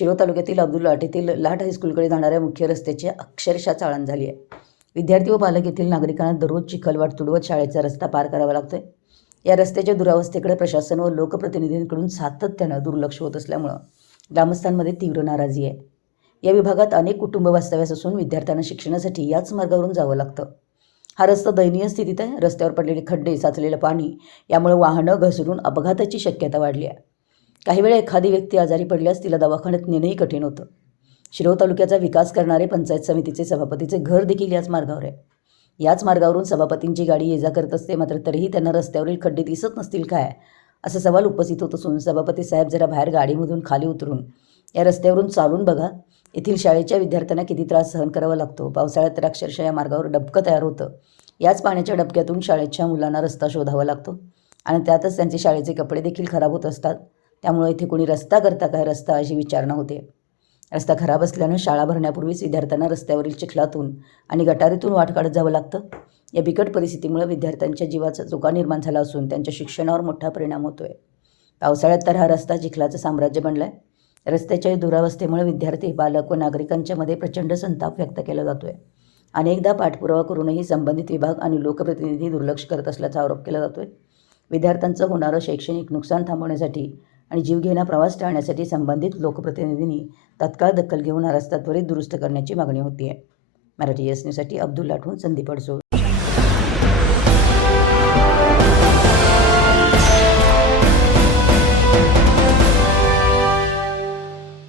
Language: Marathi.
शिरोळ तालुक्यातील अब्दुल लाट येथील लाट हायस्कूलकडे जाणाऱ्या मुख्य रस्त्याची अक्षरशः चाळण झाली आहे. विद्यार्थी व पालक येथील नागरिकांना दररोज चिखलवाट तुडवत शाळेचा रस्ता पार करावा लागतोय. या रस्त्याच्या दुरावस्थेकडे प्रशासन व लोकप्रतिनिधींकडून सातत्यानं दुर्लक्ष होत असल्यामुळे ग्रामस्थांमध्ये तीव्र नाराजी आहे. या विभागात अनेक कुटुंब वास्तव्यास असून विद्यार्थ्यांना शिक्षणासाठी याच मार्गावरून जावं लागतं. हा रस्ता दयनीय स्थितीत आहे. रस्त्यावर पडलेले खड्डे, साचलेलं पाणी यामुळे वाहनं घसरून अपघाताची शक्यता वाढली आहे. काही वेळा एखादी व्यक्ती आजारी पडल्यास तिला दवाखान्यात नेणंही कठीण होतं. शिरोळ तालुक्याचा विकास करणारे पंचायत समितीचे सभापतीचे घर देखील याच मार्गावर आहे. याच मार्गावरून सभापतींची गाडी ये जा करत असते, मात्र तरीही त्यांना रस्त्यावरील खड्डे दिसत नसतील काय, असा सवाल उपस्थित होत असून सभापती साहेब जरा बाहेर गाडीमधून खाली उतरून या रस्त्यावरून चालून बघा. येथील शाळेच्या विद्यार्थ्यांना किती त्रास सहन करावा लागतो. पावसाळ्यात तर अक्षरशः या मार्गावर डबकं तयार होतं. याच पाण्याच्या डबक्यातून शाळेच्या मुलांना रस्ता शोधावा लागतो आणि त्यातच त्यांचे शाळेचे कपडे देखील खराब होत असतात. त्यामुळे इथे कोणी रस्ता करता काय रस्ता अशी विचारणा होते. रस्ता खराब असल्यानं शाळा भरण्यापूर्वीच विद्यार्थ्यांना रस्त्यावरील चिखलातून आणि गटारीतून वाट काढत जावं लागतं. या बिकट परिस्थितीमुळे विद्यार्थ्यांच्या जीवाचा धोका निर्माण झाला असून त्यांच्या शिक्षणावर मोठा परिणाम होतो आहे. पावसाळ्यात तर हा रस्ता चिखलाचं साम्राज्य बनलं आहे. रस्त्याच्या दुरावस्थेमुळे विद्यार्थी, पालक व नागरिकांच्या मध्ये प्रचंड संताप व्यक्त केला जातो आहे. अनेकदा पाठपुरावा करूनही संबंधित विभाग आणि लोकप्रतिनिधी दुर्लक्ष करत असल्याचा आरोप केला जातो आहे. विद्यार्थ्यांचं होणारं शैक्षणिक नुकसान थांबवण्यासाठी आणि जीवघेणा प्रवास टाळण्यासाठी संबंधित लोकप्रतिनिधींनी तत्काळ दखल घेऊन हा रस्ता त्वरित दुरुस्त करण्याची मागणी होती आहे. मराठी न्यूजसाठी अब्दुल लाटहून संदीप अडसूळ.